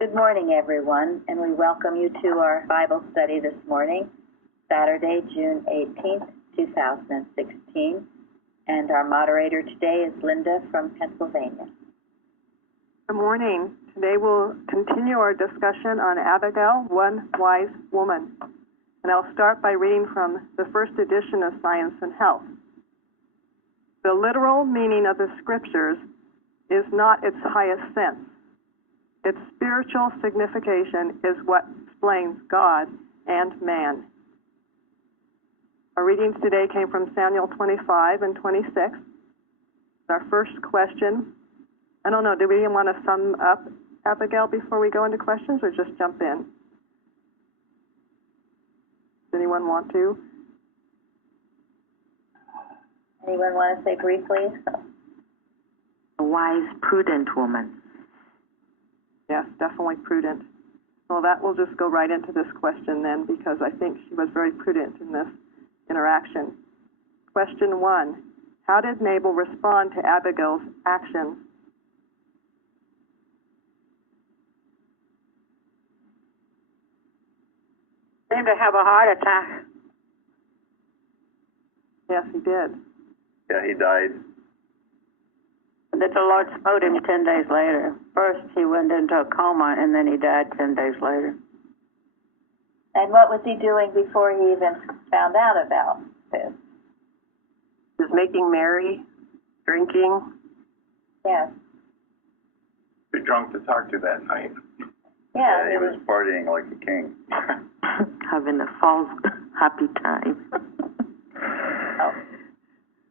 Good morning, everyone, and we welcome you to our Bible study this morning, Saturday, June 18th, 2016. And our moderator today is Linda from Pennsylvania. Good morning. Today we'll continue our discussion on Abigail, one wise woman. And I'll start by reading from the first edition of Science and Health. The literal meaning of the scriptures is not its highest sense. Its spiritual signification is what explains God and man. Our readings today came from Samuel 25 and 26. Our first question, I don't know, do we want to sum up, Abigail, before we go into questions, or just jump in? Does anyone want to? Anyone want to say briefly? A wise, prudent woman. Yes, definitely prudent. Well, that will just go right into this question then, because I think she was very prudent in this interaction. Question 1. How did Nabal respond to Abigail's actions? Seemed to have a heart attack. Yes, he did. Yeah, he died. That the Lord smote him 10 days later. First, he went into a coma, and then he died 10 days later. And what was he doing before he even found out about this? He was making merry, drinking. Yes. Too drunk to talk to that night. Yeah, he was partying like a king. Having a false happy time. Oh,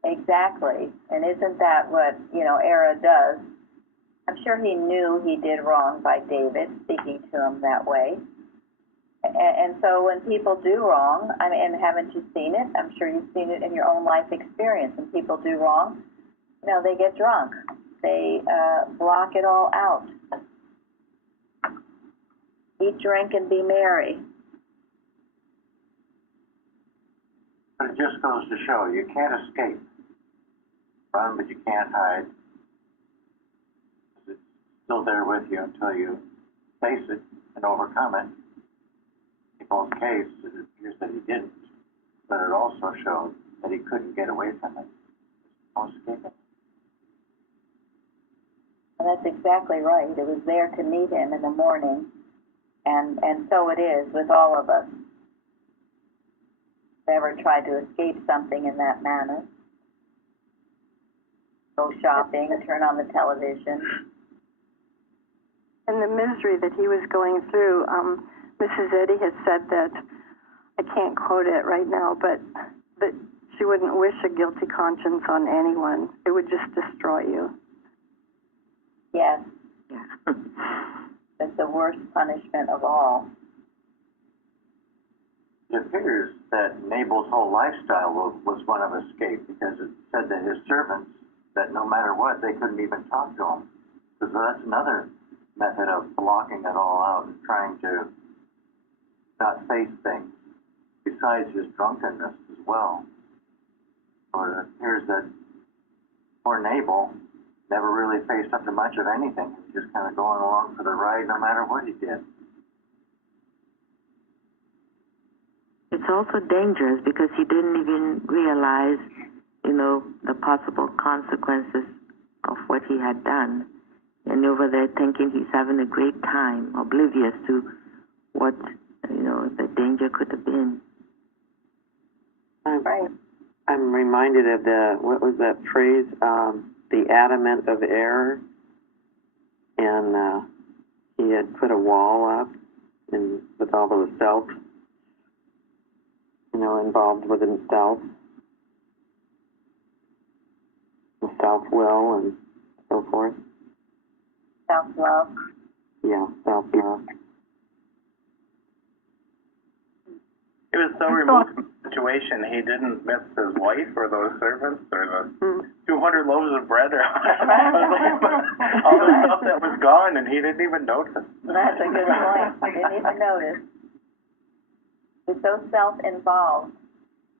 exactly. And isn't that what, Era does? I'm sure he knew he did wrong by David, speaking to him that way. And so when people do wrong, and haven't you seen it? I'm sure you've seen it in your own life experience. When people do wrong, they get drunk. They block it all out. Eat, drink, and be merry. But it just goes to show you can't escape. Run, but you can't hide. It's still there with you until you face it and overcome it. In Paul's case, it appears that he didn't, but it also showed that he couldn't get away from it. No escaping. And that's exactly right. It was there to meet him in the morning, and so it is with all of us. Ever tried to escape something in that manner? Go shopping, turn on the television. And the misery that he was going through, Mrs. Eddy has said that, I can't quote it right now, but that she wouldn't wish a guilty conscience on anyone. It would just destroy you. Yes. Yeah. It's the worst punishment of all. It appears that Nabal's whole lifestyle was one of escape, because it said that his servants, that no matter what, they couldn't even talk to him. So that's another method of blocking it all out and trying to not face things, besides his drunkenness as well. So it appears that poor Nabal never really faced up to much of anything. He was just kind of going along for the ride no matter what he did. It's also dangerous because he didn't even realize, the possible consequences of what he had done. And over there thinking he's having a great time, oblivious to what, the danger could have been. Right. I'm reminded of what was that phrase, the adamant of error. And he had put a wall up with all those self, involved with himself, the self-will and so forth. Self-love. Yeah, self-love. He was so removed from the situation, he didn't miss his wife or those servants or the 200 loaves of bread or all the stuff that was gone, and he didn't even notice. That's a good point. I didn't even notice. He's so self-involved.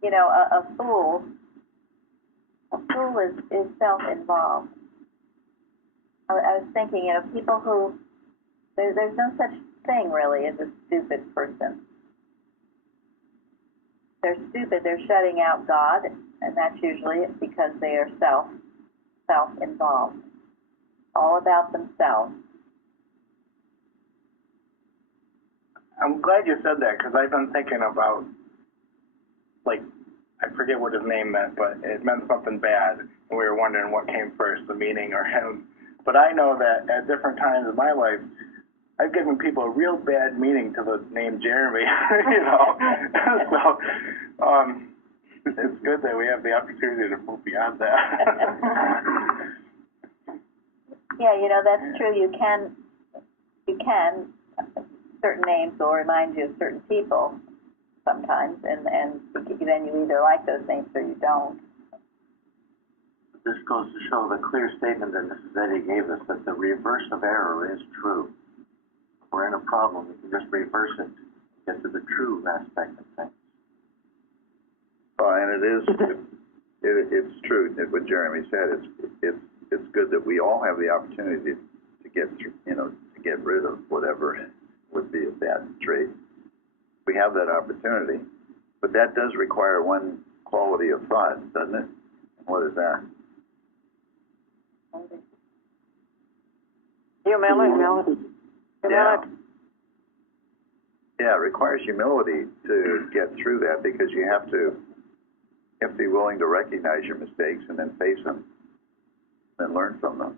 A fool is self-involved. I was thinking, people who There's no such thing really as a stupid person. They're stupid. They're shutting out God, and that's usually because they are self-involved, all about themselves. I'm glad you said that because I've been thinking about, like, I forget what his name meant, but it meant something bad, and we were wondering what came first, the meaning or him. But I know that at different times in my life, I've given people a real bad meaning to the name Jeremy, you know. So it's good that we have the opportunity to move beyond that. Yeah, you know, that's true. You can, certain names will remind you of certain people sometimes, and then you either like those names or you don't. This goes to show the clear statement that Mrs. Eddy gave us, that the reverse of error is true. If we're in a problem, we can just reverse it, get to the true aspect of things. Well, and it's true that what Jeremy said. It's good that we all have the opportunity to get through, to get rid of whatever would be a bad trait. We have that opportunity, but that does require one quality of thought, doesn't it? What is that? Humility. Yeah. Yeah, it requires humility to get through that, because you have to be willing to recognize your mistakes and then face them and learn from them.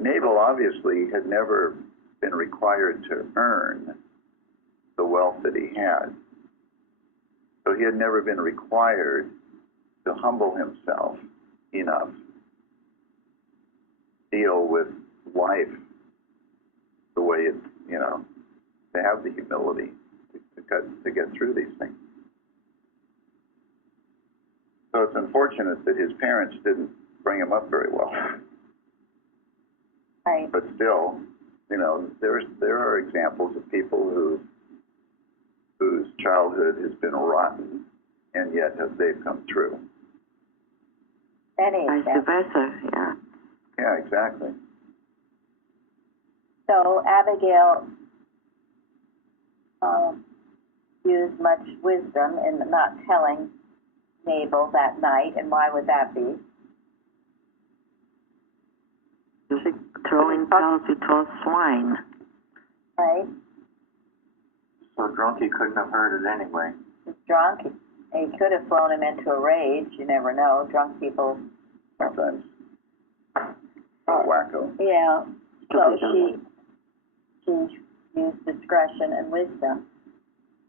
Nabal obviously had never been required to earn the wealth that he had. So he had never been required to humble himself enough, deal with life the way it, to have the humility to get through these things. So it's unfortunate that his parents didn't bring him up very well. Right. But still, there are examples of people whose childhood has been rotten, and yet they've come through. Vice versa, yeah. Yeah, exactly. So Abigail used much wisdom in not telling Nabal that night, and why would that be? Throwing pearls before swine. Right? So drunk he couldn't have heard it anyway. He's drunk. He could have flown him into a rage. You never know. Drunk people. Sometimes. Wacko. Yeah. So she used discretion and wisdom.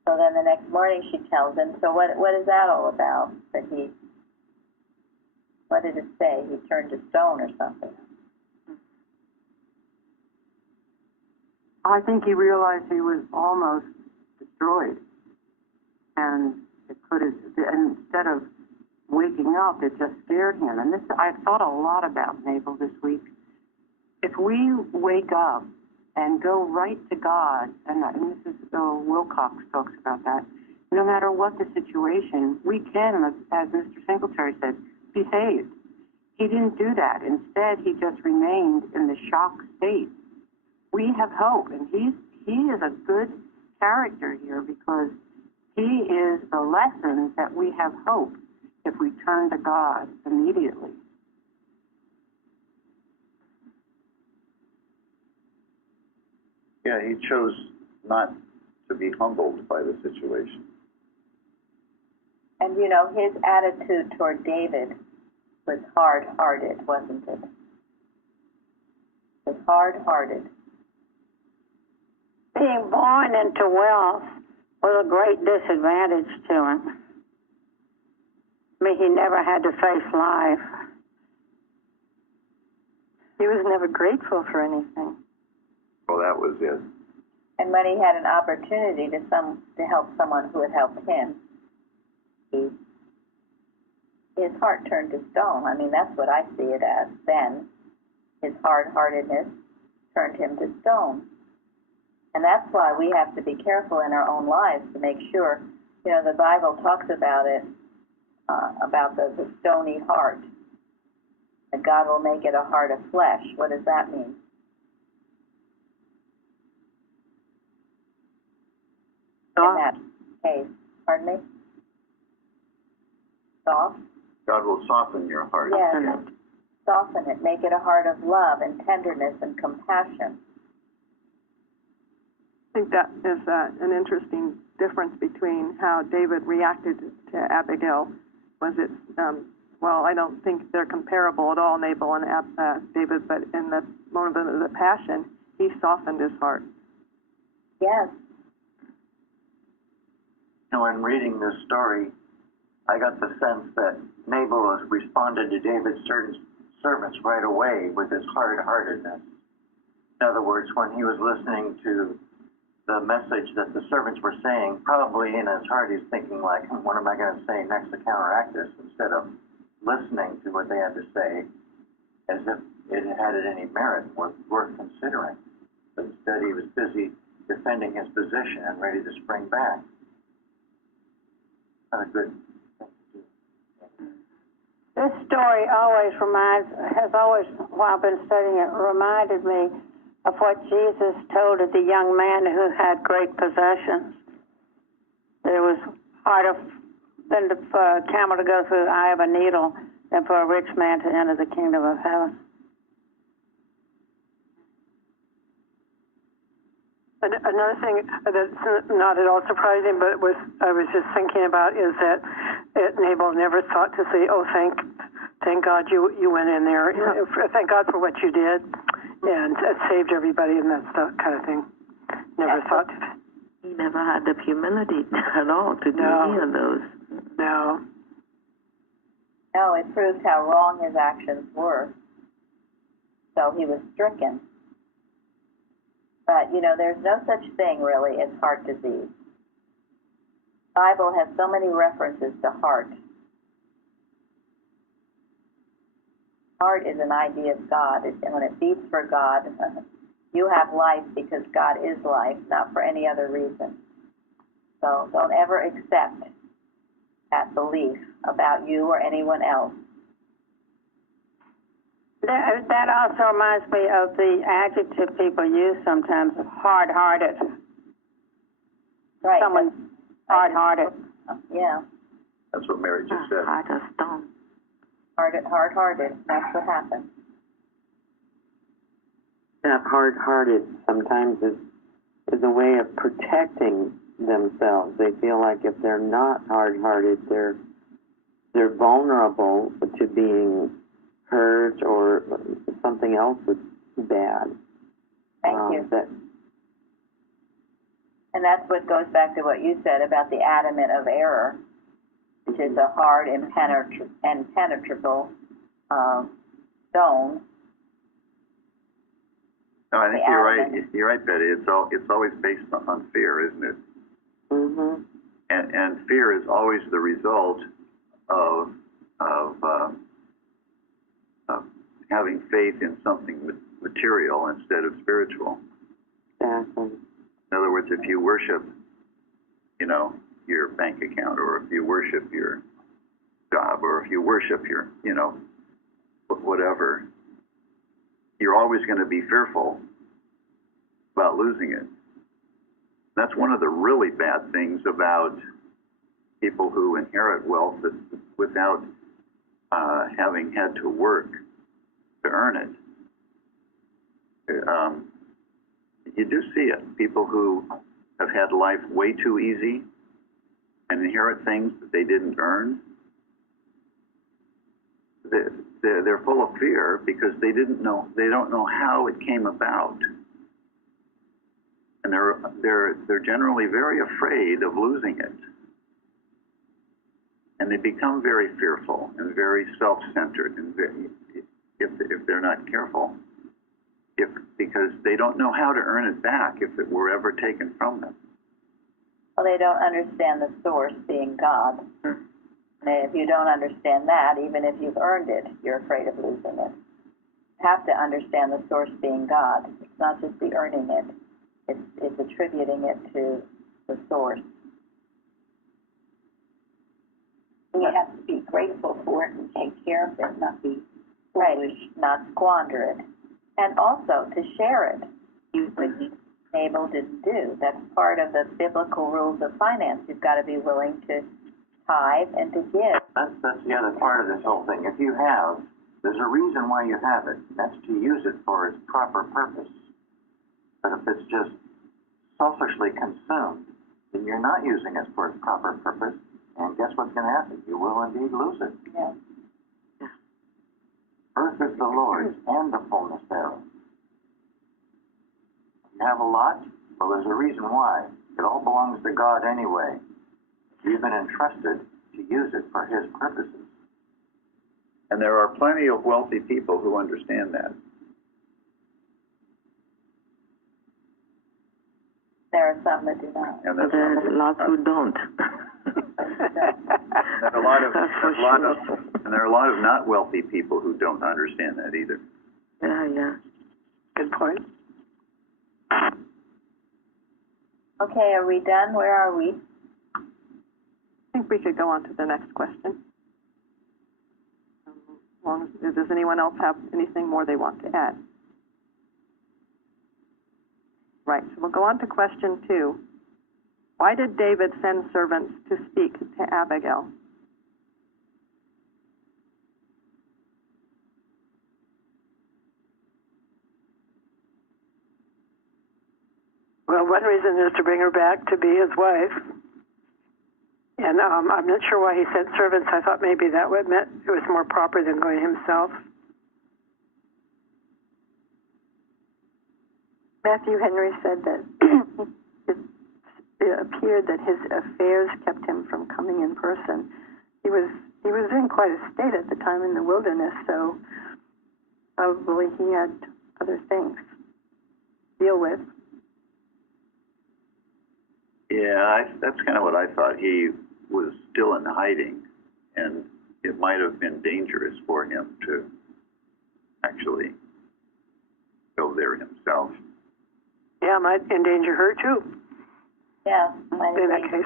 So then the next morning she tells him, so what is that all about? What did it say? He turned to stone or something? I think he realized he was almost destroyed. And and instead of waking up, it just scared him. And I've thought a lot about Nabal this week. If we wake up and go right to God, and Mrs. Wilcox talks about that, no matter what the situation, we can, as Mr. Singletary said, be saved. He didn't do that. Instead, he just remained in the shock state. We have hope, and he is a good character here, because he is the lesson that we have hope if we turn to God immediately. Yeah, he chose not to be humbled by the situation. And his attitude toward David was hard-hearted, wasn't it? It was hard-hearted. Being born into wealth was a great disadvantage to him. I mean, he never had to face life. He was never grateful for anything. Well, that was it. And when he had an opportunity to help someone who had helped him, his heart turned to stone. I mean, that's what I see it as then. His hard-heartedness turned him to stone. And that's why we have to be careful in our own lives to make sure, the Bible talks about it, about the stony heart. And God will make it a heart of flesh. What does that mean? that case. Pardon me? Soft? God will soften your heart. Yes. Soften it. Make it a heart of love and tenderness and compassion. I think that is an interesting difference between how David reacted to Abigail. Was it, well, I don't think they're comparable at all, Nabal and David, but in the moment of the passion, he softened his heart. Yes. You know, in reading this story, I got the sense that Nabal has responded to David's servants right away with his hard-heartedness. In other words, when he was listening to the message that the servants were saying, probably in his heart he's thinking like, what am I going to say next to counteract this, instead of listening to what they had to say as if it had any merit worth considering. But instead he was busy defending his position and ready to spring back. Not a good thing to do. This story has always, while I've been studying it, reminded me of what Jesus told the young man who had great possessions. That it was harder for a camel to go through the eye of a needle than for a rich man to enter the kingdom of heaven. Another thing that's not at all surprising, but I was just thinking about, is that Nabal never thought to say, "Oh, thank God you went in there. Thank God for what you did, and it saved everybody," and that kind of thing. Never thought. He never had the humility at all to do any of those. No. No, it proves how wrong his actions were. So he was stricken. But, you know, there's no such thing, really, as heart disease. The Bible has so many references to heart. Heart is an idea of God. And when it beats for God, you have life because God is life, not for any other reason. So don't ever accept that belief about you or anyone else. That also reminds me of the adjective people use sometimes, hard-hearted. Right. Someone's hard-hearted. Yeah. That's what Mary just said. Heart of stone. Hard-hearted. That's what happens. That hard-hearted sometimes is a way of protecting themselves. They feel like if they're not hard-hearted, they're vulnerable to being hurt or something else that's bad. Thank you. And that's what goes back to what you said about the adamant of error, which is a hard, impenetrable stone. No, I think you're right. You're right, Betty. It's always based on fear, isn't it? Mm-hmm. And fear is always the result of having faith in something material instead of spiritual. Exactly. In other words, if you worship, your bank account, or if you worship your job, or if you worship your, whatever, you're always going to be fearful about losing it. That's one of the really bad things about people who inherit wealth without having had to work to earn it. You do see it. People who have had life way too easy and inherit things that they didn't earn, they're full of fear because they don't know how it came about. And they're generally very afraid of losing it. And they become very fearful and very self-centered, and if they're not careful, because they don't know how to earn it back if it were ever taken from them. Well, they don't understand the source being God. And if you don't understand that, even if you've earned it, you're afraid of losing it. You have to understand the source being God. It's not just the earning it. It's attributing it to the source. And you have to be grateful for it and take care of it, not be Right, foolish. not squander it. And also to share it. With Nabal didn't do. That's part of the biblical rules of finance. You've got to be willing to tithe and to give. That's the other part of this whole thing. If you have, there's a reason why you have it. That's to use it for its proper purpose. But if it's just selfishly consumed, then you're not using it for its proper purpose. And guess what's going to happen? You will indeed lose it. Yeah. Earth is the Lord's and the fullness thereof. You have a lot? Well, there's a reason why. It all belongs to God anyway. You've been entrusted to use it for His purposes. And there are plenty of wealthy people who understand that. There are some that do not. And But there's lots who don't. there are a lot of not wealthy people who don't understand that either. Yeah. Good point. Okay, are we done? Where are we? I think we could go on to the next question. Does anyone else have anything more they want to add? Right, so we'll go on to question 2. Why did David send servants to speak to Abigail? Well, one reason is to bring her back to be his wife. And I'm not sure why he sent servants. I thought maybe that would meant it was more proper than going himself. Matthew Henry said that it appeared that his affairs kept him from coming in person. He was in quite a state at the time in the wilderness, so probably he had other things to deal with. Yeah, that's kind of what I thought. He was still in hiding, and it might have been dangerous for him to actually go there himself. Yeah, might endanger her too. Yeah, In that case.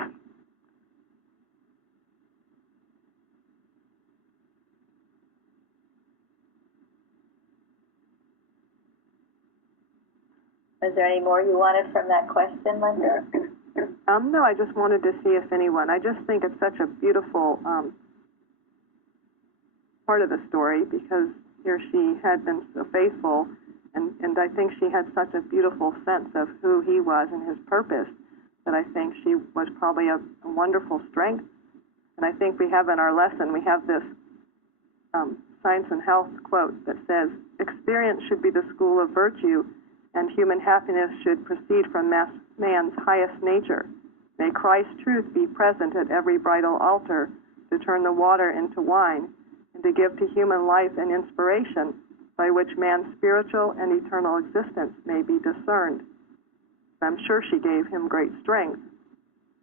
Is there any more you wanted from that question, Linda? No, I just wanted to see if anyone. I just think it's such a beautiful part of the story because here she had been so faithful, and I think she had such a beautiful sense of who he was and his purpose that I think she was probably a wonderful strength. And I think we have in our lesson, we have this Science and Health quote that says, "Experience should be the school of virtue, and human happiness should proceed from man's highest nature. May Christ's truth be present at every bridal altar to turn the water into wine and to give to human life an inspiration by which man's spiritual and eternal existence may be discerned." I'm sure she gave him great strength.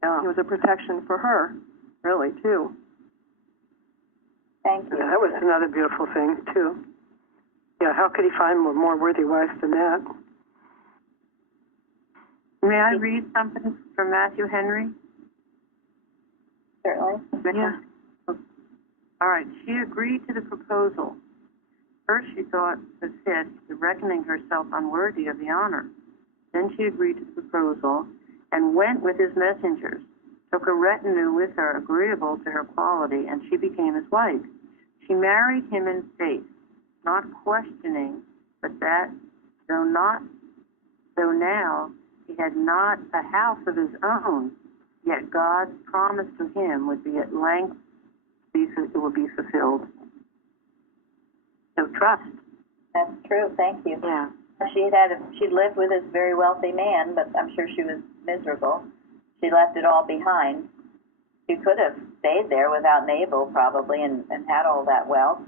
It was a protection for her, really, too. Thank you. Yeah, that was another beautiful thing, too. Yeah, how could he find a more worthy wife than that? May I read something from Matthew Henry? Certainly. Yeah. All right. She agreed to the proposal. First, she thought it fit, reckoning herself unworthy of the honor. Then she agreed to the proposal and went with his messengers, took a retinue with her agreeable to her quality, and she became his wife. She married him in faith, not questioning, but that though now he had not a house of his own, yet God's promise to him would be at length it would be fulfilled. So trust. That's true. Thank you. Yeah. She lived with this very wealthy man, but I'm sure she was miserable. She left it all behind. She could have stayed there without Nabal probably and had all that wealth,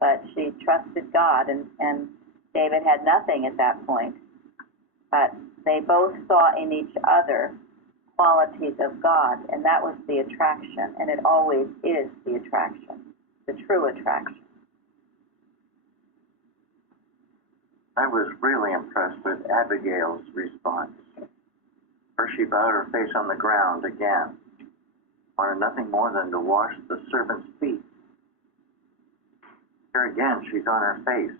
but she trusted God, and David had nothing at that point. But they both saw in each other qualities of God, and that was the attraction, and it always is the attraction, the true attraction. I was really impressed with Abigail's response. First, she bowed her face on the ground again, wanted nothing more than to wash the servant's feet. Here again, she's on her face,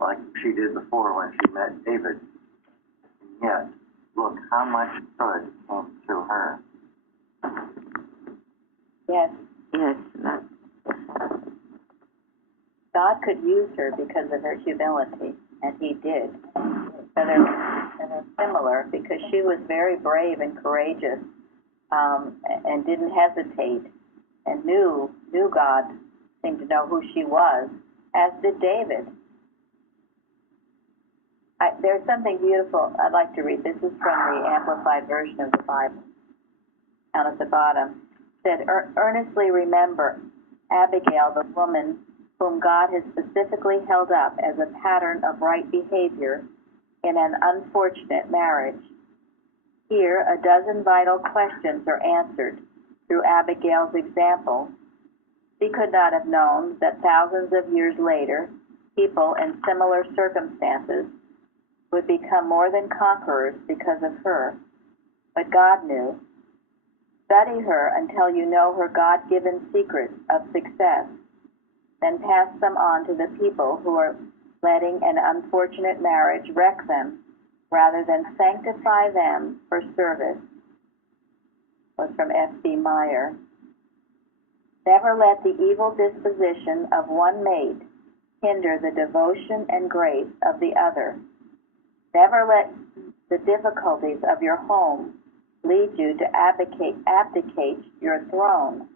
like she did before when she met David. And yet, look how much good came through her. Yes. Yes. God could use her because of her humility, and he did. So they're similar because she was very brave and courageous, and didn't hesitate, and knew God, seemed to know who she was, as did David. There's something beautiful I'd like to read. This is from the Amplified Version of the Bible. Down at the bottom, it said, earnestly remember Abigail, the woman whom God has specifically held up as a pattern of right behavior in an unfortunate marriage. Here, a dozen vital questions are answered through Abigail's example. She could not have known that thousands of years later, people in similar circumstances would become more than conquerors because of her. But God knew. Study her until you know her God-given secrets of success. Then pass them on to the people who are letting an unfortunate marriage wreck them rather than sanctify them for service. Was from F.B. Meyer. Never let the evil disposition of one mate hinder the devotion and grace of the other. Never let the difficulties of your home lead you to abdicate your throne.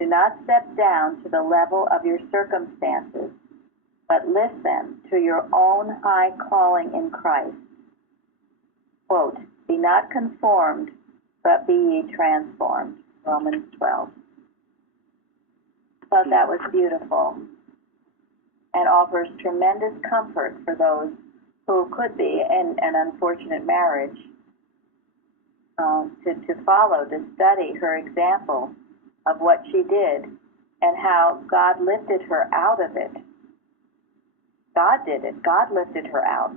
Do not step down to the level of your circumstances, but listen to your own high calling in Christ. Quote, be not conformed, but be ye transformed. Romans 12. Thought that was beautiful and offers tremendous comfort for those who could be in an unfortunate marriage, to follow, to study her example of what she did and how God lifted her out of it. God did it. God lifted her out.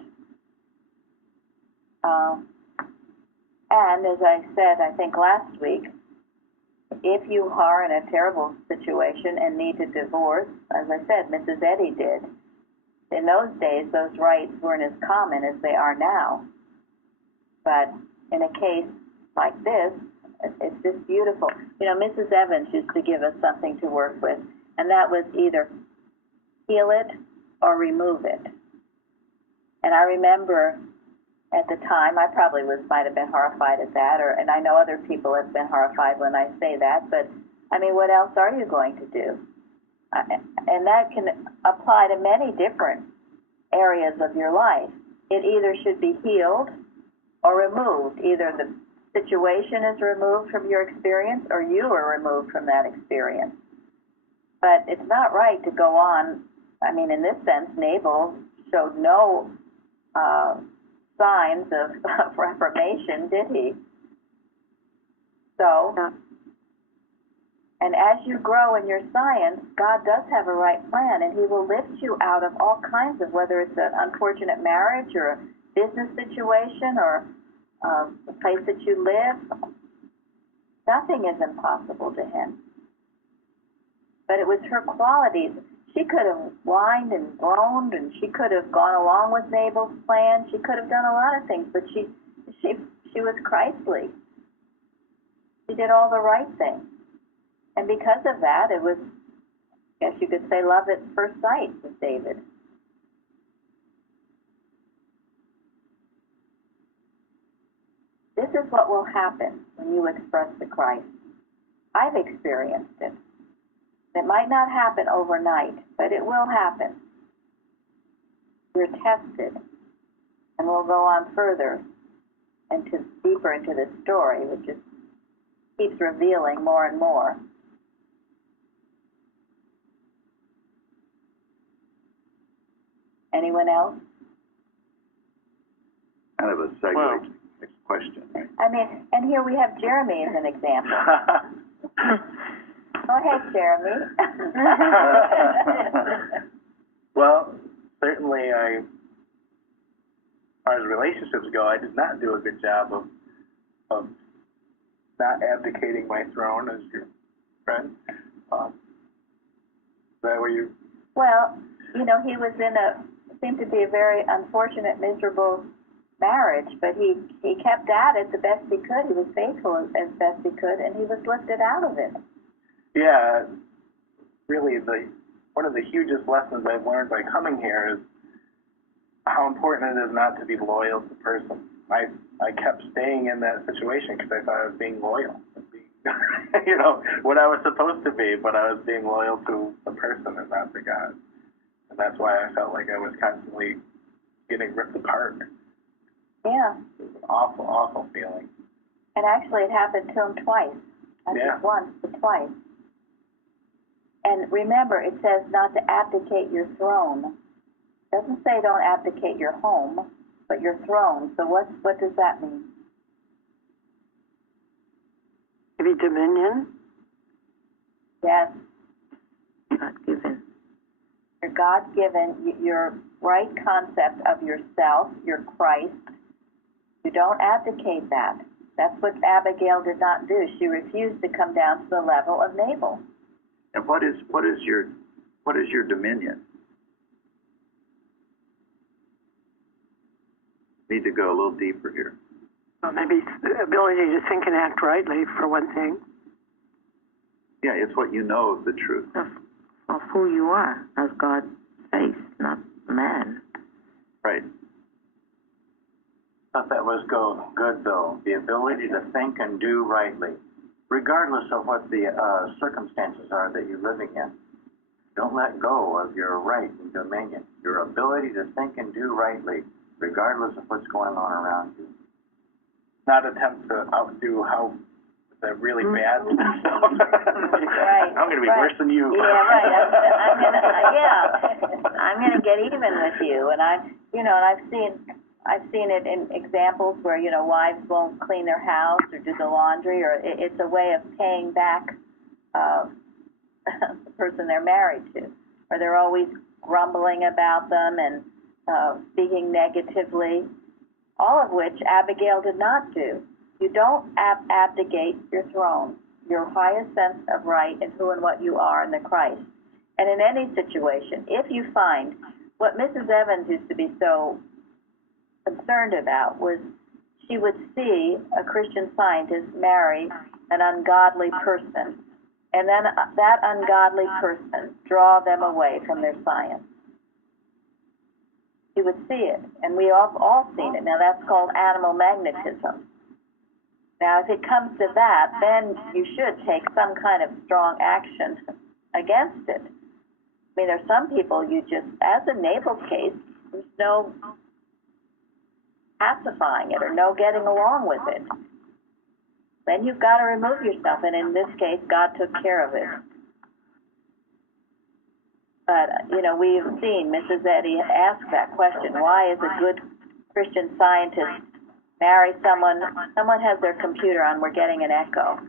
And as I said, I think last week, if you are in a terrible situation and need to divorce, as I said, Mrs. Eddy did. In those days, those rights weren't as common as they are now. But in a case like this, it's just beautiful. You know, Mrs. Evans used to give us something to work with, and that was either heal it or remove it. And I remember at the time, I probably might have been horrified at that, and I know other people have been horrified when I say that, but I mean, what else are you going to do? And that can apply to many different areas of your life. It either should be healed or removed. Either the situation is removed from your experience or you are removed from that experience. But it's not right to go on. I mean, in this sense, Nabal showed no signs of reformation, did he? So, and as you grow in your science, God does have a right plan, and he will lift you out of all kinds of, whether it's an unfortunate marriage or a business situation or the place that you live. Nothing is impossible to him. But it was her qualities. She could have whined and groaned, and she could have gone along with Nabal's plan. She could have done a lot of things, but she was Christly. She did all the right things. And because of that, it was, I guess you could say, love at first sight with David. This is what will happen when you express to Christ. I've experienced it. It might not happen overnight, but it will happen. You're tested. And we'll go on further and deeper into this story, which just keeps revealing more and more. Anyone else? Kind of a segue to the next question, right? I mean, and here we have Jeremy as an example. Go ahead, Jeremy. Well, certainly as far as relationships go, I did not do a good job of not abdicating my throne as your friend. Is that what you... Well, you know, he was seemed to be a very unfortunate, miserable marriage, but he kept at it the best he could. He was faithful as best he could, and he was lifted out of it. Yeah, really, one of the hugest lessons I've learned by coming here is how important it is not to be loyal to the person. I kept staying in that situation because I thought I was being loyal, you know, what I was supposed to be, but I was being loyal to the person and not to God. And that's why I felt like I was constantly getting ripped apart. Yeah. It was an awful, awful feeling. And actually it happened to him twice. Not just once, but twice. And remember, it says not to abdicate your throne. It doesn't say don't abdicate your home, but your throne. So what does that mean? Maybe dominion? Yes. God-given. Your God-given, your right concept of yourself, your Christ. You don't abdicate that. That's what Abigail did not do. She refused to come down to the level of Nabal. And what is your dominion? Need to go a little deeper here. Well, maybe the ability to think and act rightly, for one thing. Yeah, it's what you know of the truth. Of who you are as God says, not man. Right. I thought that was good, though. The ability to think and do rightly, regardless of what the circumstances are that you're living in. Don't let go of your right and dominion, your ability to think and do rightly, regardless of what's going on around you. Not attempt to outdo how the really bad stuff. Right. I'm going to be right. worse than you. Yeah, right. I'm gonna get even with you. And I've seen it in examples where, you know, wives won't clean their house or do the laundry, or it's a way of paying back the person they're married to, or they're always grumbling about them and speaking negatively, all of which Abigail did not do. You don't abdicate your throne, your highest sense of right and who and what you are in the Christ. And in any situation, if you find what Mrs. Evans used to be so concerned about was she would see a Christian Scientist marry an ungodly person, and then that ungodly person draw them away from their science. She would see it, and we have all seen it. Now that's called animal magnetism. Now if it comes to that, then you should take some kind of strong action against it. I mean, there's some people you just, as in Nabal's case, there's no pacifying it or no getting along with it. Then you've got to remove yourself, and in this case, God took care of it. But, you know, we've seen Mrs. Eddy ask that question, why is a good Christian Scientist marry someone has their computer on, we're getting an echo.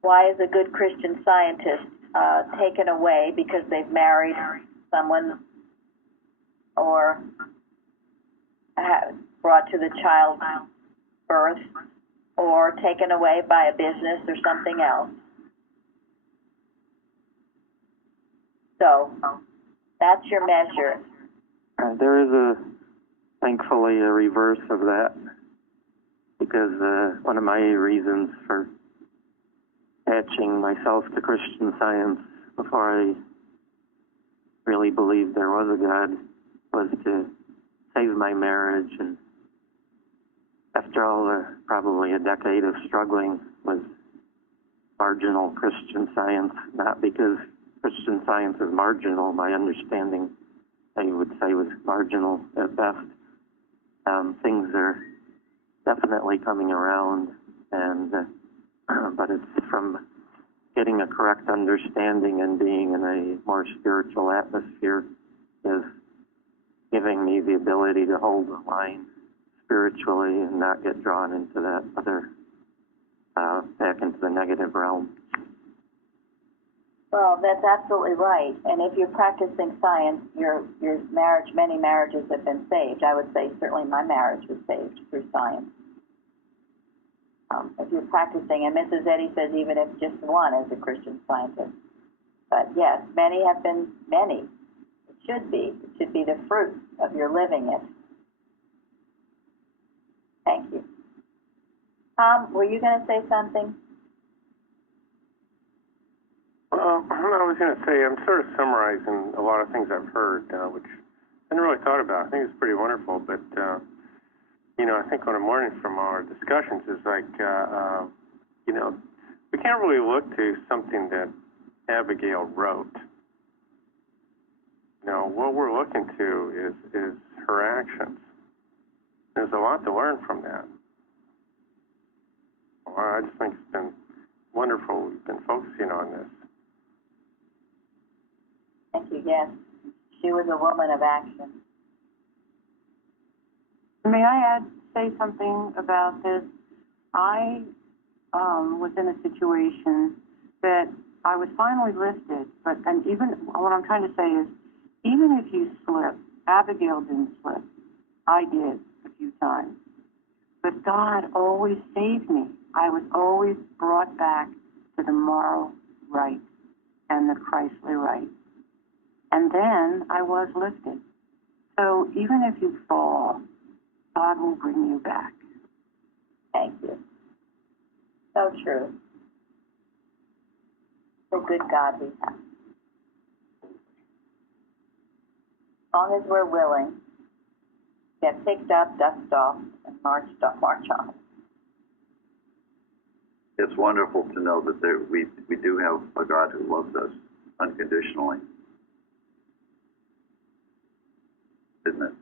Why is a good Christian Scientist taken away because they've married someone or brought to the child's birth or taken away by a business or something else? So that's your measure. There is thankfully a reverse of that, because one of my reasons for attaching myself to Christian Science before I really believed there was a God was to save my marriage. And after all, probably a decade of struggling with marginal Christian Science, not because Christian Science is marginal, my understanding, I would say, was marginal at best. Things are definitely coming around, and but it's from getting a correct understanding and being in a more spiritual atmosphere is giving me the ability to hold the line spiritually and not get drawn into that other, back into the negative realm. Well, that's absolutely right. And if you're practicing science, your marriage, many marriages have been saved. I would say certainly my marriage was saved through science. If you're practicing, and Mrs. Eddy says even if just one is a Christian Scientist. But yes, many have been many. It should be. It should be the fruit of your living it. Thank you. Tom, were you going to say something? I was going to say, I'm sort of summarizing a lot of things I've heard, which I hadn't really thought about. I think it's pretty wonderful, but, I think what I'm learning from our discussions is like, we can't really look to something that Abigail wrote. What we're looking to is her actions. There's a lot to learn from that. Well, I just think it's been wonderful. We've been focusing on this. Thank you, yes. She was a woman of action. May I say something about this? I was in a situation that I was finally lifted, and even what I'm trying to say is, even if you slip, Abigail didn't slip. I did a few times. But God always saved me. I was always brought back to the moral right and the Christly right. And then I was lifted. So even if you fall, God will bring you back. Thank you. So true. The good God we have. As long as we're willing, get picked up, dust off, and march on. It's wonderful to know that we do have a God who loves us unconditionally. Isn't it?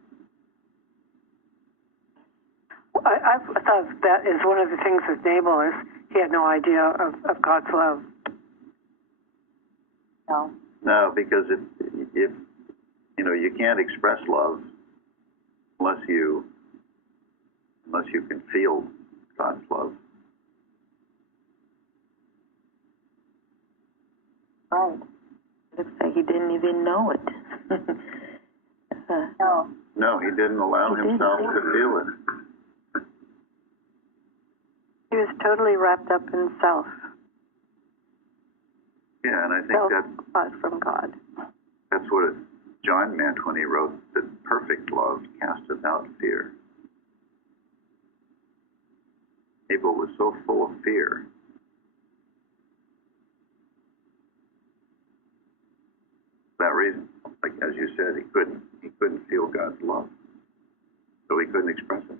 I thought that is one of the things with Nabal is he had no idea of God's love. No. No, because if you can't express love unless you can feel God's love. Right. Looks like he didn't even know it. No. No, he didn't allow himself to feel it. He was totally wrapped up in self. Yeah, and I think Self apart from God. that's what John meant when he wrote that perfect love casteth out fear. Abel was so full of fear. For that reason, like as you said, he couldn't feel God's love, so he couldn't express it.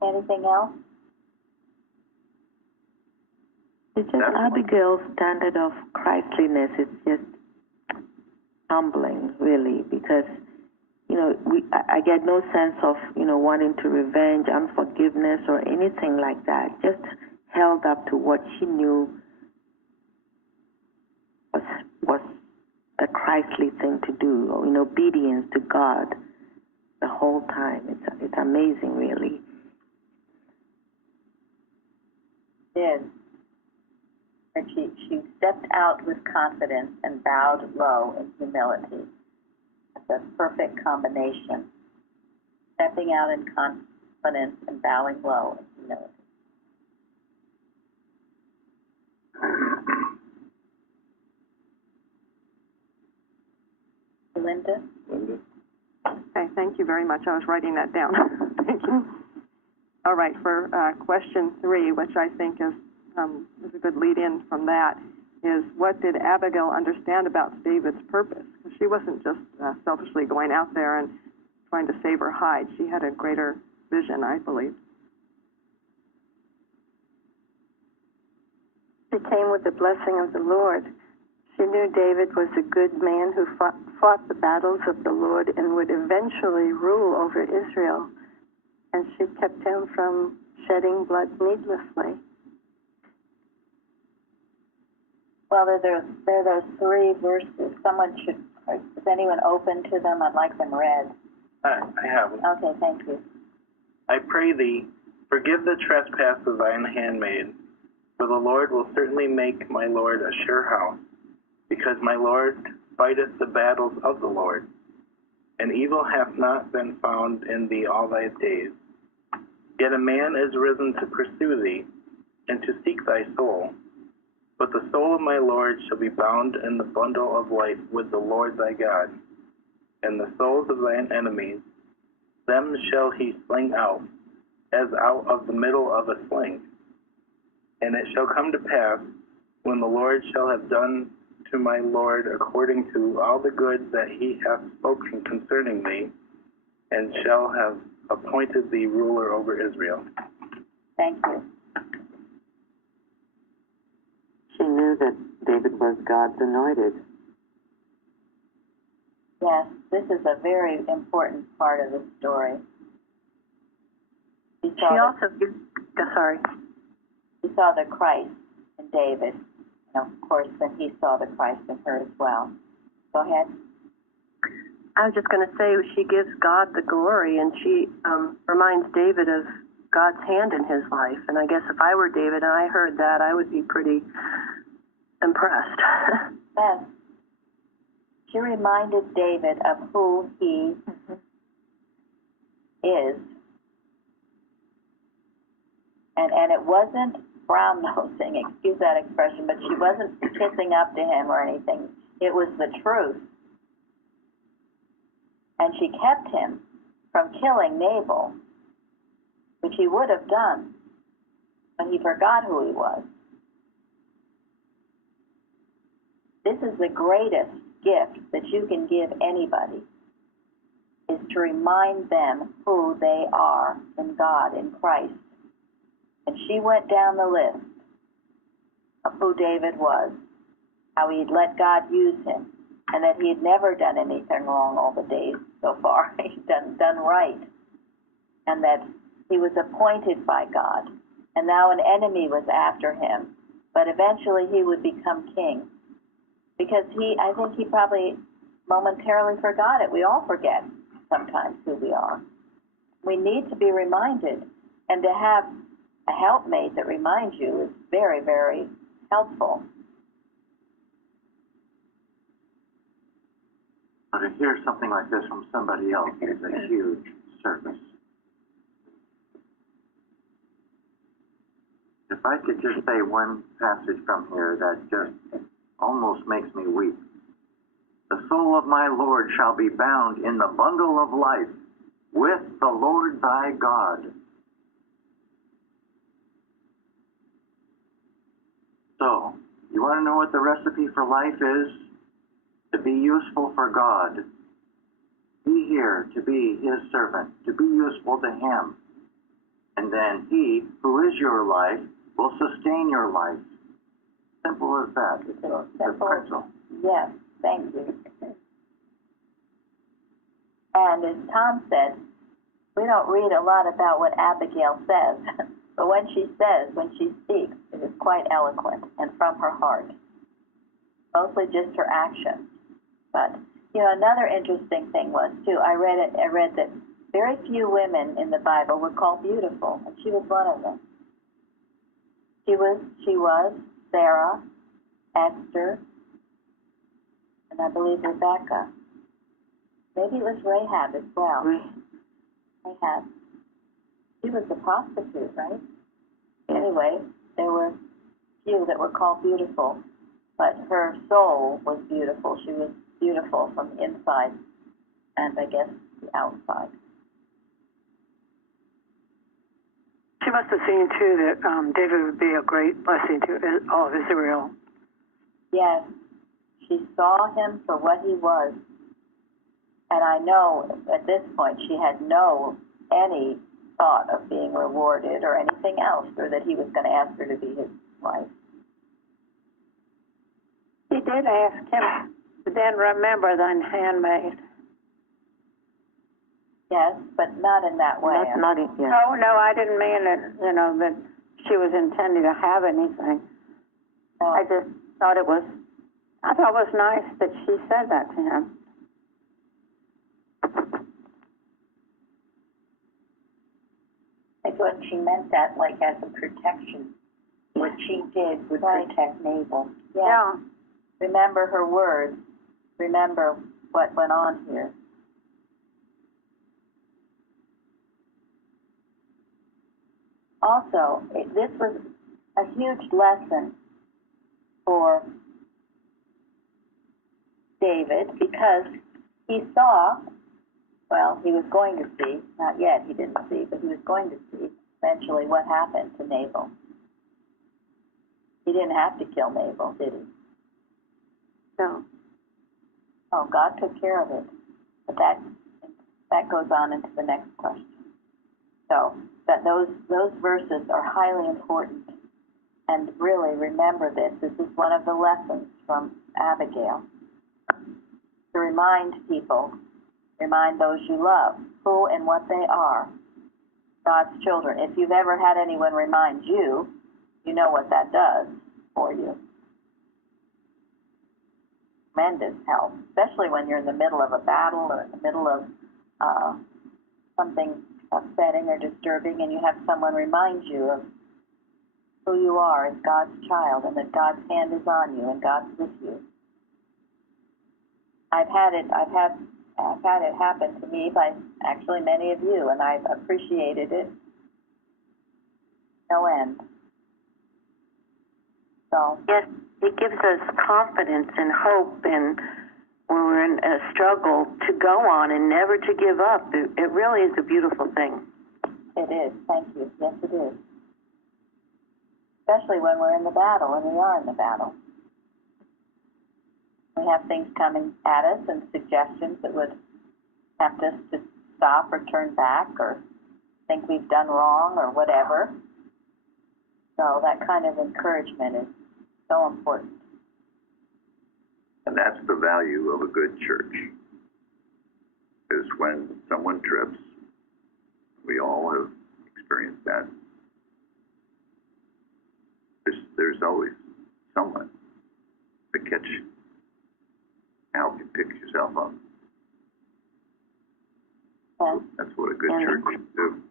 Anything else? It's just Abigail's standard of Christliness is just humbling, really, because, I get no sense of, wanting to revenge, unforgiveness, or anything like that. Just held up to what she knew was a Christly thing to do, in obedience to God the whole time. It's amazing, really. Did. And she stepped out with confidence and bowed low in humility. That's a perfect combination. Stepping out in confidence and bowing low in humility. Linda? Okay, thank you very much. I was writing that down. Thank you. All right, for question 3, which I think is a good lead-in from that, is what did Abigail understand about David's purpose? Because she wasn't just selfishly going out there and trying to save her hide. She had a greater vision, I believe. She came with the blessing of the Lord. She knew David was a good man who fought the battles of the Lord and would eventually rule over Israel. And she kept him from shedding blood needlessly. Well, there are those 3 verses. Is anyone open to them? I'd like them read. I have them. Okay, thank you. I pray thee, forgive the trespass of thine handmaid, for the Lord will certainly make my Lord a sure house, because my Lord fighteth the battles of the Lord, and evil hath not been found in thee all thy days. Yet a man is risen to pursue thee, and to seek thy soul. But the soul of my Lord shall be bound in the bundle of life with the Lord thy God. And the souls of thine enemies, them shall he sling out, as out of the middle of a sling. And it shall come to pass, when the Lord shall have done to my Lord according to all the good that he hath spoken concerning thee, and shall have appointed thee ruler over Israel. Thank you. She knew that David was God's anointed. Yes, this is a very important part of the story. She saw the Christ in David. And of course, then he saw the Christ in her as well. Go ahead. I was just going to say she gives God the glory, and she reminds David of God's hand in his life. And I guess if I were David and I heard that, I would be pretty impressed. Yes. She reminded David of who he is. And it wasn't brown-nosing, excuse that expression, but she wasn't kissing up to him or anything. It was the truth. And she kept him from killing Nabal, which he would have done, but he forgot who he was. This is the greatest gift that you can give anybody, is to remind them who they are in God, in Christ. And she went down the list of who David was, how he'd let God use him, and that he had never done anything wrong all the days so far. He'd done right. And that he was appointed by God. And now an enemy was after him. But eventually he would become king. Because I think he probably momentarily forgot it. We all forget sometimes who we are. We need to be reminded. And to have a helpmate that reminds you is very, very helpful. But to hear something like this from somebody else is a huge service. If I could just say one passage from here that just almost makes me weep. The soul of my Lord shall be bound in the bundle of life with the Lord thy God. So, you want to know what the recipe for life is? To be useful for God. Be here to be his servant, to be useful to him. And then he, who is your life, will sustain your life. Simple as that. It's a principle. Yes, thank you. And as Tom said, we don't read a lot about what Abigail says, but when she speaks, it is quite eloquent and from her heart. Mostly just her actions. But, another interesting thing was, too, I read that very few women in the Bible were called beautiful, and she was one of them. She was Sarah, Esther, and I believe Rebecca. Maybe it was Rahab as well. Rahab. She was a prostitute, right? Anyway, there were few that were called beautiful, but her soul was beautiful. She was beautiful from the inside and, I guess, the outside. She must have seen, too, that David would be a great blessing to all of Israel. Yes. She saw him for what he was. And I know at this point she had any thought of being rewarded or anything else, or that he was going to ask her to be his wife. He did ask him, but then remember thine handmaid. Yes, but not in that way. Oh, no, I didn't mean it, that she was intending to have anything. No. I just thought it was nice that she said that to him. I thought she meant that like as a protection. What she did would protect Nabal. Yes. Yeah. Remember her words. Remember what went on here. also, this was a huge lesson for David because he saw, well, he was going to see, not yet, he didn't see, but he was going to see eventually what happened to Nabal. He didn't have to kill Nabal, did he? No. Oh, God took care of it. But that goes on into the next question. So that those verses are highly important. And really remember this. This is one of the lessons from Abigail. To remind people, remind those you love, who and what they are, God's children. If you've ever had anyone remind you, you know what that does for you. Tremendous help, especially when you're in the middle of a battle or in the middle of something upsetting or disturbing, and you have someone remind you of who you are as God's child and that God's hand is on you and God's with you. I've had it happen to me by actually many of you, and I've appreciated it no end. So Yes, it gives us confidence and hope, and when we're in a struggle, to go on and never to give up. It really is a beautiful thing. it is. Thank you. Yes, it is. Especially when we're in the battle, and we are in the battle. We have things coming at us and suggestions that would tempt us to stop or turn back or think we've done wrong or whatever. So that kind of encouragement is so important. And that's the value of a good church, is when someone trips. We all have experienced that. There's always someone to catch you, help you pick yourself up. Yeah. That's what a good church should do.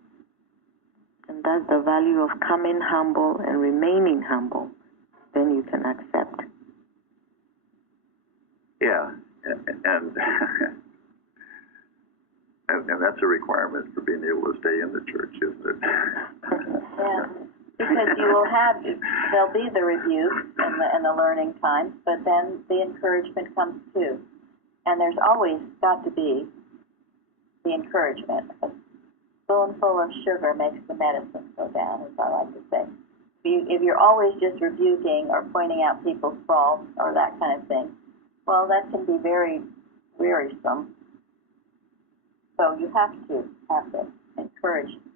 And that's the value of coming humble and remaining humble. Then you can accept. Yeah, and and that's a requirement for being able to stay in the church, isn't it? Yeah, because you will have, there'll be the rebukes and the learning times, but then the encouragement comes too. And there's always got to be the encouragement. A spoonful of sugar makes the medicine go down, as I like to say. If you're always just rebuking or pointing out people's faults or that kind of thing, well, that can be very wearisome. So you have to have the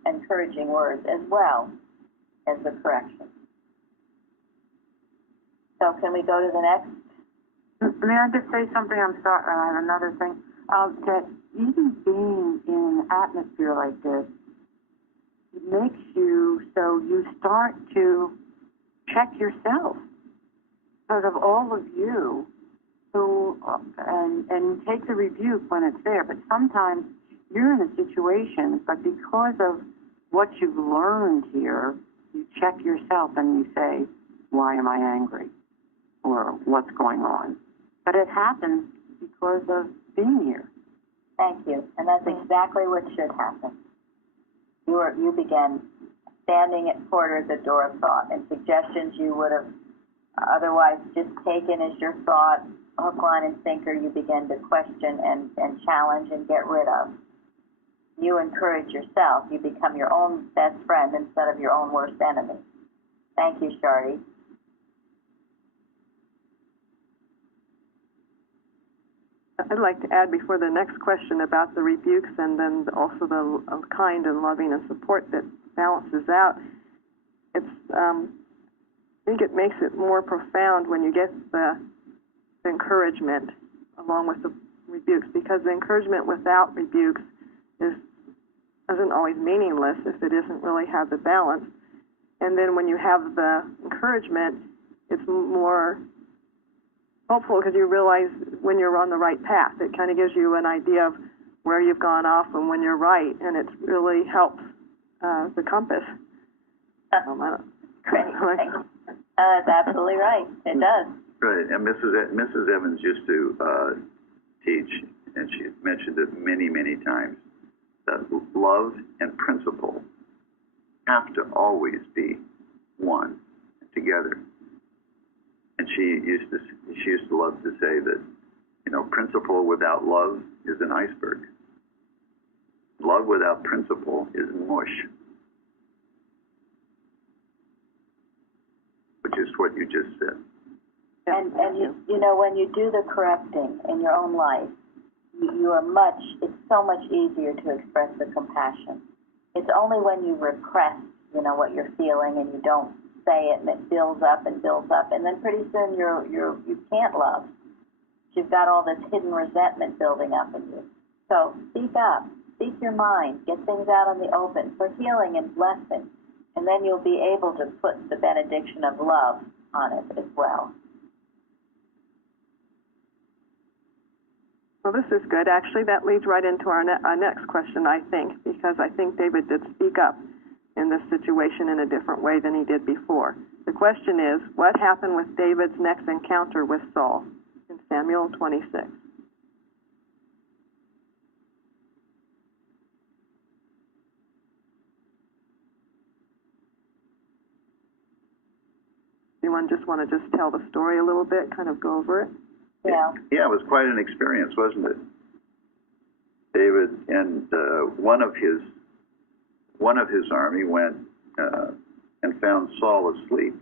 encouraging words as well as the correction. So can we go to the next? May I just say something? I'm sorry, I have another thing. That even being in an atmosphere like this, it makes you so you start to check yourself because of all of you who and take the rebuke when it's there. But sometimes you're in a situation, but because of what you've learned here, you check yourself and you say, why am I angry? Or what's going on? But it happens because of being here. Thank you. And that's exactly what should happen. You began standing at quarter at the door of thought, and suggestions you would have otherwise just taken as your thought, hook, line, and sinker, you begin to question and challenge and get rid of. You encourage yourself. You become your own best friend instead of your own worst enemy. Thank you, Shardy. I'd like to add before the next question about the rebukes and then also the kind and loving and support that balances out. It's I think it makes it more profound when you get the encouragement along with the rebukes, because the encouragement without rebukes isn't always meaningless if it doesn't really have the balance. And then when you have the encouragement, it's more hopeful because you realize when you're on the right path. It kind of gives you an idea of where you've gone off and when you're right, and it really helps the compass. Great. That's absolutely right. It does. Right, and Mrs. Evans used to teach, and she mentioned it many, many times, that love and principle have to always be one, together. And she used to love to say that, you know, principle without love is an iceberg. Love without principle is mush, which is what you just said. And you know, when you do the correcting in your own life, it's so much easier to express the compassion. It's only when you repress, you know, what you're feeling and you don't say it and it builds up, and then pretty soon you can't love. You've got all this hidden resentment building up in you. So speak up, speak your mind, get things out in the open for healing and blessing, and then you'll be able to put the benediction of love on it as well. Well, this is good. Actually, that leads right into our next question, I think, because I think David did speak up in this situation in a different way than he did before. The question is, what happened with David's next encounter with Saul in Samuel 26? Anyone just want to just tell the story a little bit, kind of go over it? Yeah. Yeah, it was quite an experience, wasn't it? David and one of his army went and found Saul asleep,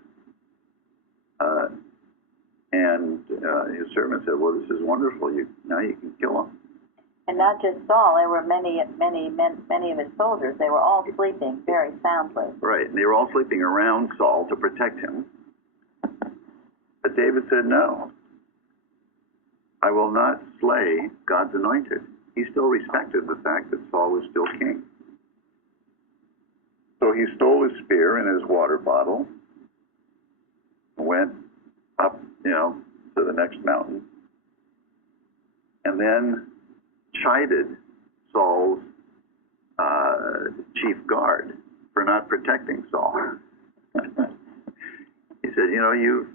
and his servant said, "Well, this is wonderful. Now you can kill him." And not just Saul; there were many of his soldiers. They were all sleeping very soundly. Right, and they were all sleeping around Saul to protect him. But David said, "No. I will not slay God's anointed." He still respected the fact that Saul was still king. So he stole his spear and his water bottle, went up, to the next mountain, and then chided Saul's chief guard for not protecting Saul. He said, "You've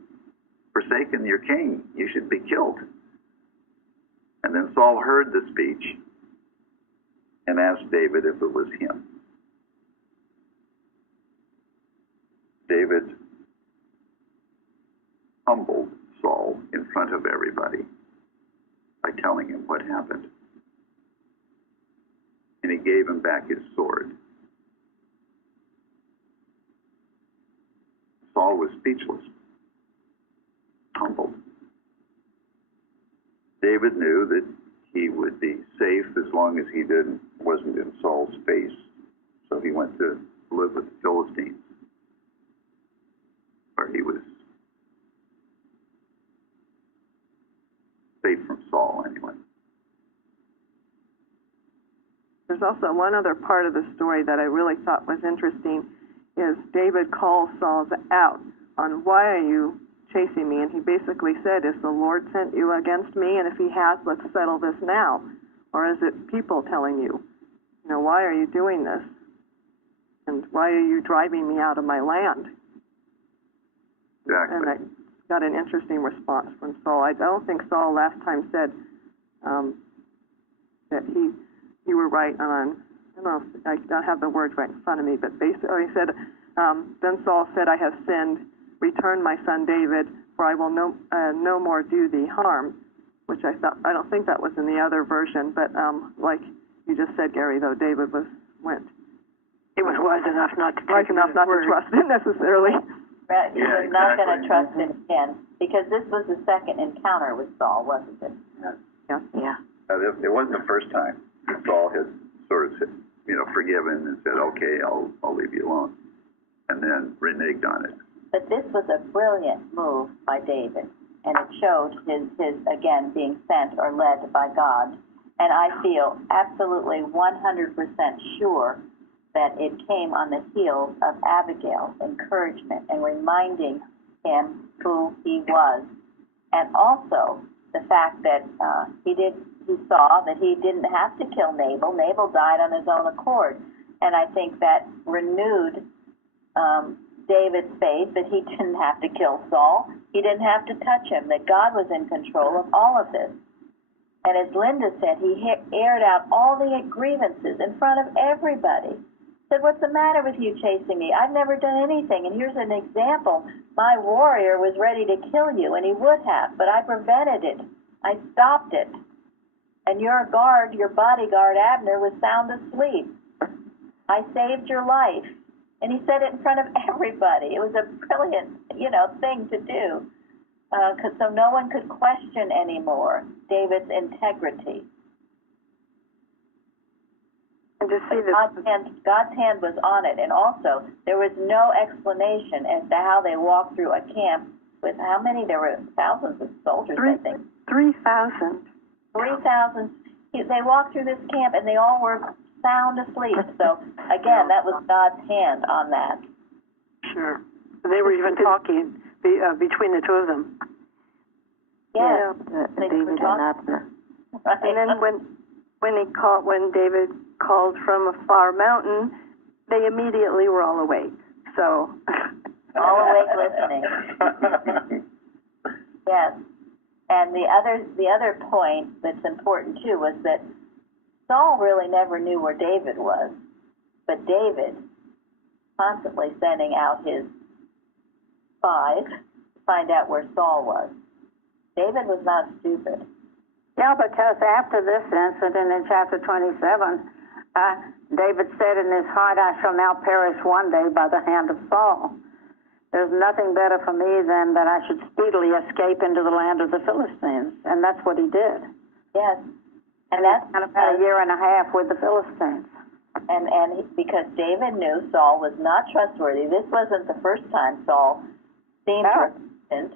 forsaken your king. You should be killed." And then Saul heard the speech and asked David if it was him. David humbled Saul in front of everybody by telling him what happened. And he gave him back his sword. Saul was speechless, humbled. David knew that he would be safe as long as he wasn't in Saul's face. So he went to live with the Philistines, where he was safe from Saul anyway. There's also one other part of the story that I really thought was interesting, is David calls Saul out on, "Why are you chasing me?" And he basically said, "Has the Lord sent you against me? And if he has, let's settle this now. Or is it people telling you, why are you doing this? And why are you driving me out of my land?" Exactly. And I got an interesting response from Saul. I don't think Saul last time said that you were right on, I don't know, I don't have the words right in front of me, but basically he said, then Saul said, "I have sinned. Return my son David, for I will no more do thee harm," which I don't think that was in the other version, but like you just said, Gary, though, David went. He was wise enough not to wise enough not to trust him necessarily. Right, he Yeah, was not going to exactly. trust him again, because this was the second encounter with Saul, wasn't it? Yeah. It wasn't the first time. Saul had sort of said, forgiven and said, "Okay, I'll leave you alone," and then reneged on it. But this was a brilliant move by David, and it showed his again, being sent or led by God. And I feel absolutely 100% sure that it came on the heels of Abigail's encouragement and reminding him who he was. And also the fact that he saw that he didn't have to kill Nabal. Nabal died on his own accord. And I think that renewed David's faith that he didn't have to kill Saul. He didn't have to touch him, that God was in control of all of this. And as Linda said, he aired out all the grievances in front of everybody. Said, what's the matter with you chasing me? I've never done anything, and here's an example. My warrior was ready to kill you, and he would have, but I prevented it. I stopped it. And your guard, your bodyguard, Abner, was sound asleep. I saved your life. And he said it in front of everybody. It was a brilliant, thing to do. So no one could question anymore David's integrity. And to see God's hand was on it. And also, there was no explanation as to how they walked through a camp with how many? There were thousands of soldiers, I think. 3,000. 3,000. They walked through this camp, and they all were sound asleep. So, again, that was God's hand on that. Sure. They were even talking between the two of them. Yes. David and Abner. Right. And then when David called from a far mountain, they immediately were all awake. So all awake listening. Yes. And the other point that's important too was that Saul really never knew where David was, but David constantly sending out his spies to find out where Saul was. David was not stupid. Yeah, because after this incident in chapter 27, David said in his heart, I shall now perish one day by the hand of Saul. There's nothing better for me than that I should speedily escape into the land of the Philistines. And that's what he did. Yes. And that's kind of had a year and a half with the Philistines. And because David knew Saul was not trustworthy. This wasn't the first time Saul seemed persistent.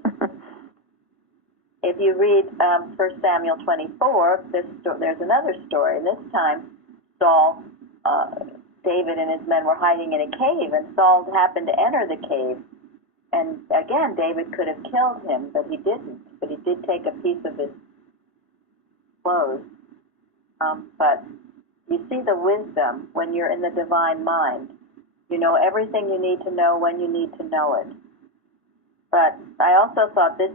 If you read 1 Samuel 24, there's another story. This time, Saul, David and his men were hiding in a cave, and Saul happened to enter the cave. And again, David could have killed him, but he didn't. But he did take a piece of his clothes. But you see the wisdom when you're in the divine mind. You know everything you need to know when you need to know it. But I also thought this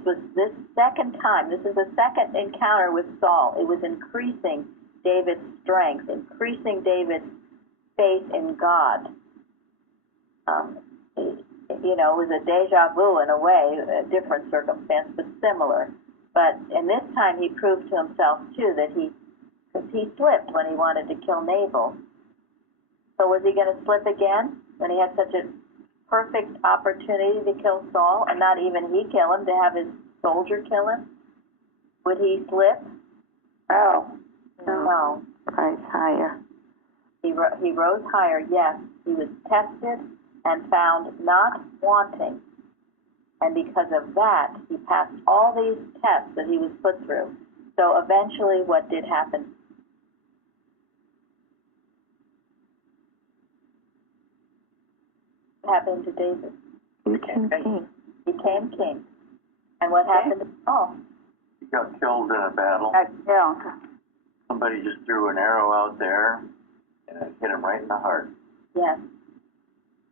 second time, this is the second encounter with Saul. It was increasing David's strength, increasing David's faith in God. It was a deja vu in a way, a different circumstance, but similar. But in this time, he proved to himself, too, that he slipped when he wanted to kill Nabal. So was he going to slip again when he had such a perfect opportunity to kill Saul, and not even he kill him, to have his soldier kill him? Would he slip? Oh. No. Rise higher. He rose higher, yes. He was tested and found not wanting. And because of that, he passed all these tests that he was put through. So eventually, what did happen? What happened to David? He became king. Became king. And what happened to Saul? He got killed in a battle. Yeah. Somebody just threw an arrow out there, and it hit him right in the heart. Yes.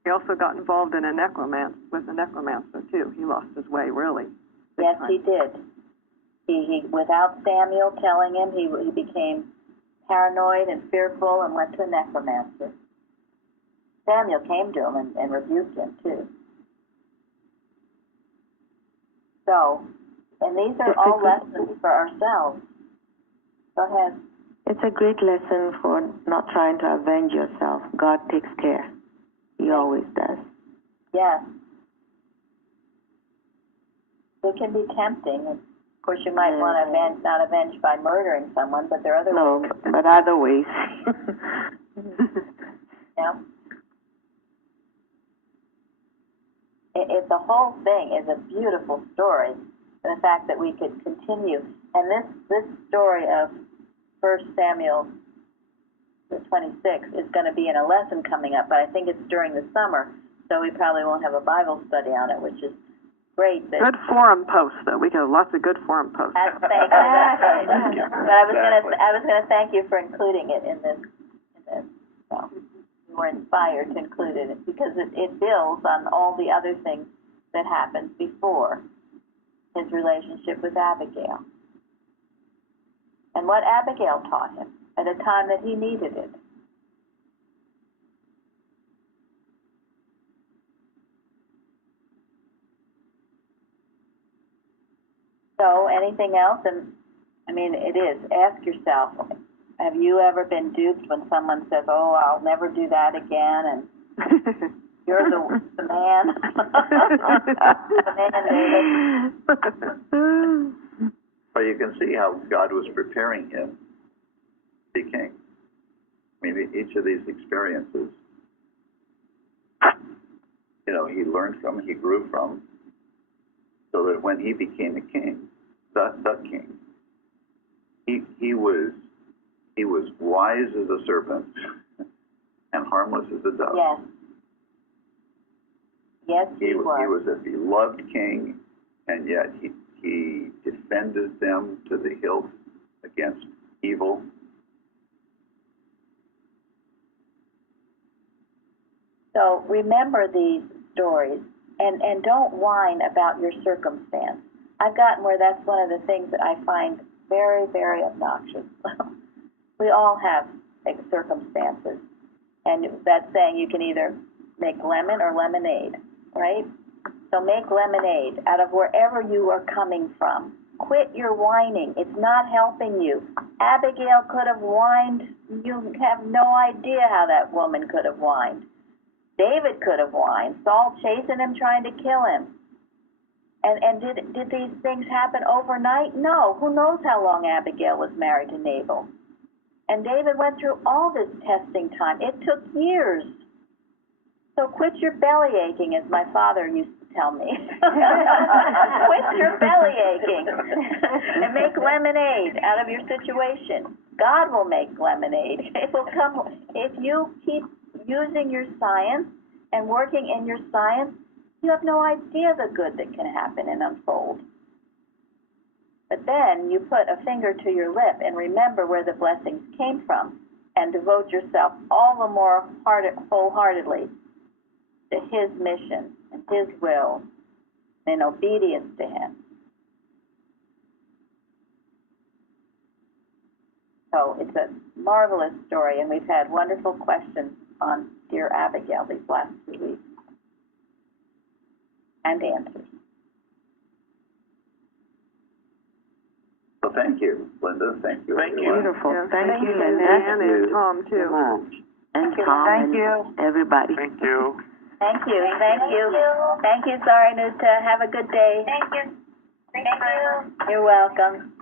He also got involved in a necromancer too. He lost his way, really. Yes, he did. He without Samuel telling him, he became paranoid and fearful and went to a necromancer. Samuel came to him and rebuked him too. So, and these are all lessons for ourselves. Go ahead. It's a great lesson for not trying to avenge yourself. God takes care. He always does. Yes. It can be tempting. Of course, you might want to not avenge by murdering someone, but there are other ways. No, but other ways. Yeah. The whole thing is a beautiful story. The fact that we could continue. And this story of 1 Samuel 26 is going to be in a lesson coming up, but I think it's during the summer, so we probably won't have a Bible study on it, which is great. Good forum posts, though. We get lots of good forum posts. Thank you. But I was going to thank you for including it in this. So we were inspired to include it because it builds on all the other things that happened before his relationship with Abigail. And what Abigail taught him at a time that he needed it. So, anything else? And, I mean, it is. Ask yourself, have you ever been duped when someone says, oh, I'll never do that again, and you're the man? The man, David. But you can see how God was preparing him to be king. I mean, each of these experiences, you know, he learned from, he grew from, so that when he became a king, the king, he was wise as a serpent and harmless as a dove. Yes. Yes, he was. He was a beloved king, and yet he defended them to the hilt against evil. So remember these stories, and don't whine about your circumstance. I've gotten where that's one of the things that I find very, very obnoxious. We all have circumstances, and that's saying you can either make lemon or lemonade, right? So make lemonade out of wherever you are coming from. Quit your whining. It's not helping you. Abigail could have whined. You have no idea how that woman could have whined. David could have whined. Saul chasing him, trying to kill him. And did these things happen overnight? No. Who knows how long Abigail was married to Nabal? And David went through all this testing time. It took years. So quit your belly aching, as my father used to tell me. Quit your belly aching and make lemonade out of your situation. God will make lemonade. It will come if you keep using your science and working in your science. You have no idea the good that can happen and unfold. But then you put a finger to your lip and remember where the blessings came from and devote yourself all the more wholeheartedly to His mission and His will and obedience to Him. So it's a marvelous story, and we've had wonderful questions on Dear Abigail these last 2 weeks. And answers. So thank you, Linda. Thank you. Thank you. everyone. Beautiful. Yeah, Thank you, Linda. Dan and Tom, too. And Tom and everybody. Thank you. Thank you. Thank you. Thank you, Zaranuta. Have a good day. Thank you. Thank you. You're welcome.